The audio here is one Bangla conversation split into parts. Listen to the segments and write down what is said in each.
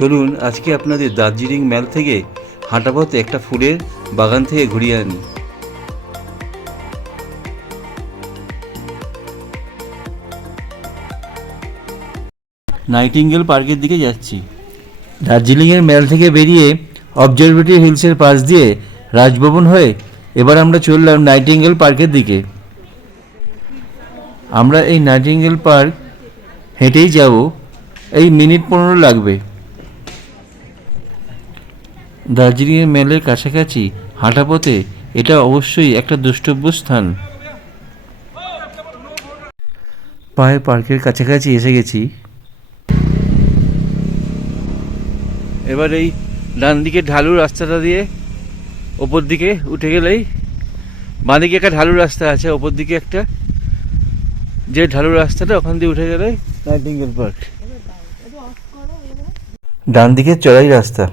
চলুন আজকে আপনাদের দার্জিলিং ম্যাল থেকে হাঁটা পথে একটা ফুলের বাগান থেকে ঘুরিয়ে আনি। নাইটিঙ্গেল পার্কের দিকে যাচ্ছি। দার্জিলিংয়ের ম্যাল থেকে বেরিয়ে অবজারভেটরি হিলসের পাশ দিয়ে রাজভবন হয়ে এবার আমরা চললাম নাইটিঙ্গেল পার্কের দিকে। আমরা এই নাইটিঙ্গেল পার্ক হেঁটেই যাব, এই মিনিট 15 লাগবে। দার্জিলিংয়ের ম্যালের কাছাকাছি হাঁটা পথে এটা অবশ্যই একটা দ্রষ্টব্য স্থান। প্রায় পার্কের কাছাকাছি এসে গেছি। এবার এই ডান দিকে ঢালু রাস্তাটা দিয়ে ওপর দিকে উঠে গেলেই, বাঁদিকে একটা ঢালু রাস্তা আছে, ওপর দিকে একটা, যে ঢালু রাস্তাটা ওখান দিয়ে উঠে গেলে নাইটিঙ্গেল পার্ক। ডান দিকে চড়াই রাস্তা।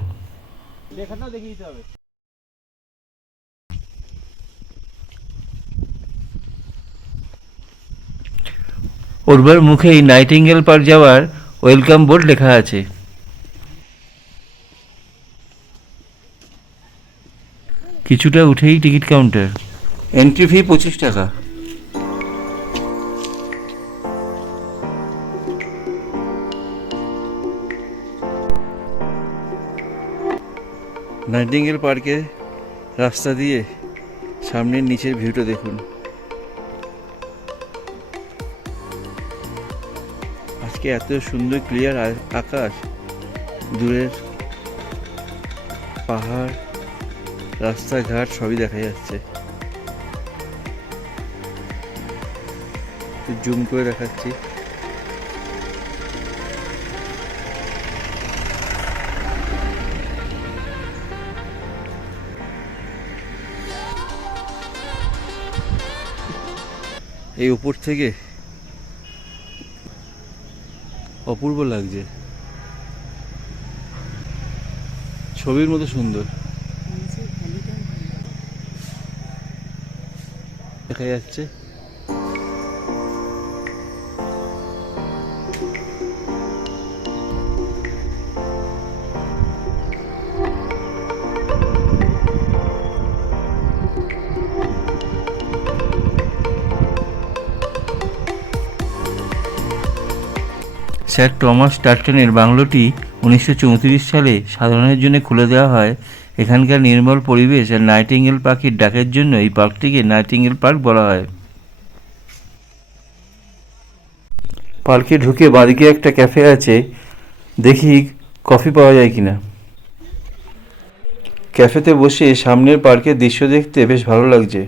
ওরবার মুখেই নাইটিঙ্গেল পার্ক যাওয়ার ওয়েলকাম বোর্ড লেখা আছে। কিছুটা উঠেই টিকিট কাউন্টার। এন্ট্রি ফি 25 টাকা। নাইটিঙ্গেল পার্কের রাস্তা দিয়ে সামনের নিচের ভিউটা দেখুন। আজকে এত সুন্দর ক্লিয়ার আকাশ, দূরের পাহাড়, রাস্তাঘাট সবই দেখা যাচ্ছে। জুম করে দেখাচ্ছি। এই উপর থেকে অপূর্ব লাগছে, ছবির মতো সুন্দর দেখা যাচ্ছে। স্যার টমাস টার্টনের বাংলোটি 1934 সালে সাধারণের জন্য খুলে দেওয়া হয়। এখানকার নির্মল পরিবেশ আর নাইটিঙ্গেল পাখির ডাকের জন্য এই পার্কটিকে নাইটিঙ্গেল পার্ক বলা হয়। পার্কে ঢুকে বাঁদিকে একটা ক্যাফে আছে, দেখি কফি পাওয়া যায় কিনা। ক্যাফেতে বসে সামনের পার্কের দৃশ্য দেখতে বেশ ভালো লাগছে।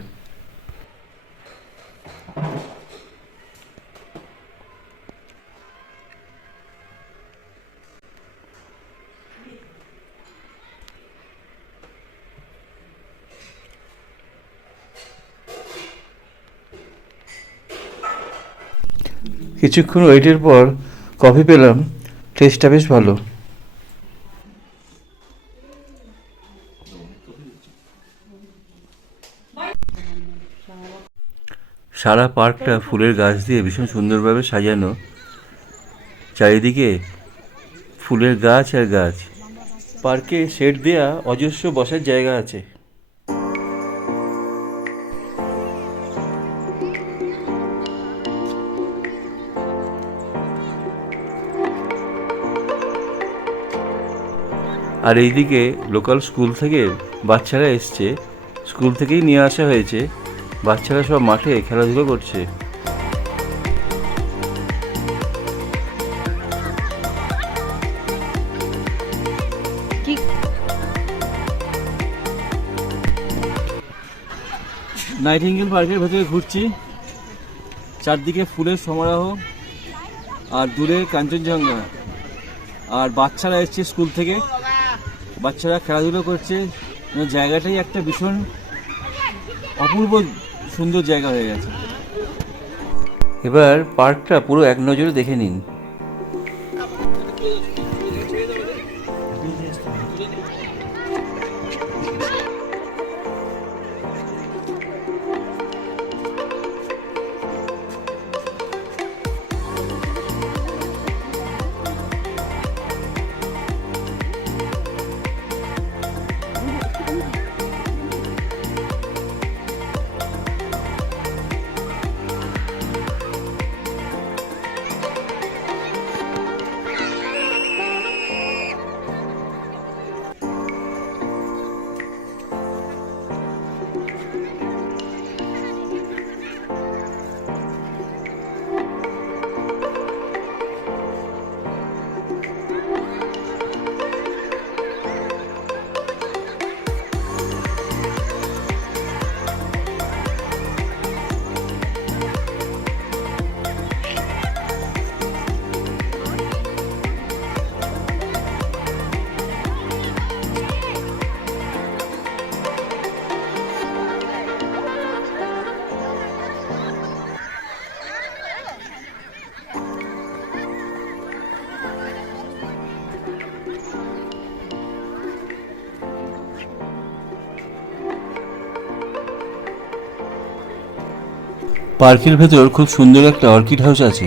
কিছুক্ষণ ওয়েটের পর কফি পেলাম, টেস্টটা বেশ ভালো। সারা পার্কটা ফুলের গাছ দিয়ে ভীষণ সুন্দরভাবে সাজানো, চারিদিকে ফুলের গাছ আর গাছ। পার্কে শেড দেয়া অজস্র বসার জায়গা আছে। আর এইদিকে লোকাল স্কুল থেকে বাচ্চারা এসছে, স্কুল থেকেই নিয়ে আসা হয়েছে। বাচ্চারা সব মাঠে খেলাধুলো করছে। নাইটিঙ্গেল পার্কের ভেতরে ঘুরছি, চারদিকে ফুলের সমারোহ আর দূরে কাঞ্চনজঙ্ঘা। আর বাচ্চারা এসছে স্কুল থেকে, বাচ্চারা খেলাধুলো করছে। জায়গাটাই একটা ভীষণ অপূর্ব সুন্দর জায়গা হয়ে গেছে। এবার পার্কটা পুরো এক নজরে দেখে নিন। পার্কের ভেতর খুব সুন্দর একটা অর্কিড হাউস আছে।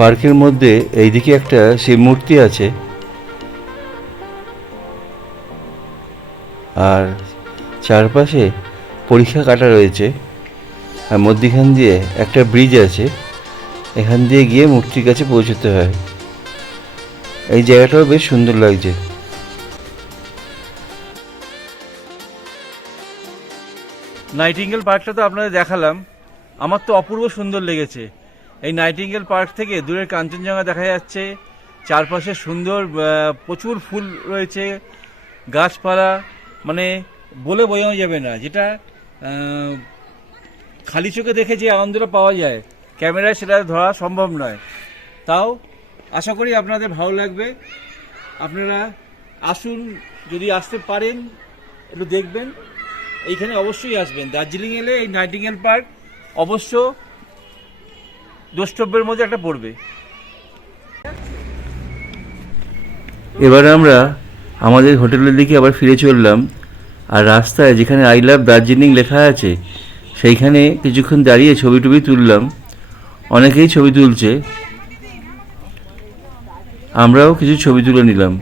পার্কের মধ্যে এইদিকে একটা শিব মূর্তি আছে, আর চারপাশে পরীক্ষা কাটা রয়েছে, আর মধ্যিখান দিয়ে একটা ব্রিজ আছে, এখান দিয়ে গিয়ে মূর্তির কাছে পৌঁছতে হয়। এই জায়গাটাও বেশ সুন্দর লাগছে। নাইটিঙ্গেল পার্কটা তো আপনাদের দেখালাম, আমার তো অপূর্ব সুন্দর লেগেছে। এই নাইটিঙ্গেল পার্ক থেকে দূরের কাঞ্চনজঙ্ঘা দেখা যাচ্ছে, চারপাশে সুন্দর প্রচুর ফুল রয়েছে, গাছপালা, মানে বলে বোঝানো যাবে না। যেটা খালি চোখে দেখে যে আনন্দটা পাওয়া যায়, ক্যামেরায় সেটা ধরা সম্ভব নয়। তাও আশা করি আপনাদের ভালো লাগবে। আপনারা আসুন, যদি আসতে পারেন একটু দেখবেন। এইখানে অবশ্যই আসবেন। দার্জিলিং এলে এই নাইটিঙ্গেল পার্ক অবশ্য দ্রষ্টব্যের মধ্যে একটা পড়বে। এবার আমরা আমাদের হোটেলের দিকে আবার ফিরে চললাম, আর রাস্তায় যেখানে আই লাভ দার্জিলিং লেখা আছে সেইখানে কিছুক্ষণ দাঁড়িয়ে ছবি টবি তুললাম। অনেকেই ছবি তুলছে, আমরাও কিছু ছবি তুলে নিলাম।